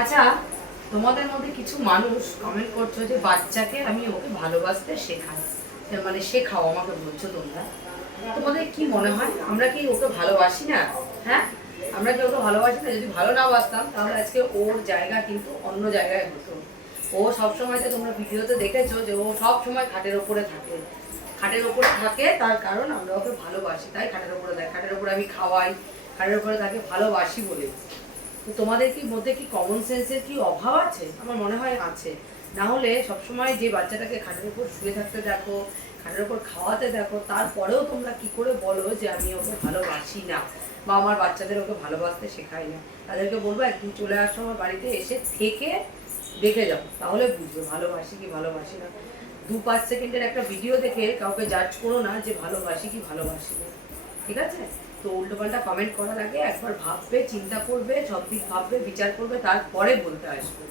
আচ্ছা, তোমাদের মধ্যে কিছু মানুষ কমেন্ট করছো যে বাচ্চাকে আমি ওকে ভালোবাসতে শেখাই, মানে শেখাও আমাকে বলছো তোমরা। তোমাদের কি মনে হয় আমরা কি ওকে ভালোবাসি না? হ্যাঁ, আমরা কি ওকে ভালোবাসি না? যদি ভালো না বাসতাম তাহলে আজকে ওর জায়গা কিন্তু অন্য জায়গায় হতো। ও সবসময় তো তোমরা ভিডিওতে দেখেছো যে ও সব সময় খাটের ওপরে থাকে। খাটের ওপরে থাকে তার কারণ আমরা ওকে ভালোবাসি, তাই খাটের ওপরে থাকে। খাটের ওপরে আমি খাওয়াই, খাটের ওপরে তাকে ভালোবাসি বলে। তো তোমাদের কি মধ্যে কি কমন সেন্সের কি অভাব আছে? আমার মনে হয় আছে। না হলে সবসময় যে বাচ্চাটাকে খাটের উপর শুয়ে থাকতে দেখো, খাটের উপর খাওয়াতে দেখো, তারপরেও তোমরা কি করে বলো যে আমি ওকে ভালোবাসি না বা আমার বাচ্চাদের ওকে ভালোবাসতে শেখাই না? তাদেরকে বলবো একদিন চলে আসো আমার বাড়িতে, এসে থেকে দেখে যাও, তাহলে বুঝবে ভালোবাসি কি ভালোবাসি না। 2-5 সেকেন্ডের একটা ভিডিও দেখে কাউকে জাজ করো না যে ভালোবাসি কি ভালোবাসি না, ঠিক আছে? তো উল্টোপাল্টা কমেন্ট করার আগে একবার ভাববে, চিন্তা করবে, সব দিক ভাববে, বিচার করবে, তারপরে বলতে আসবে।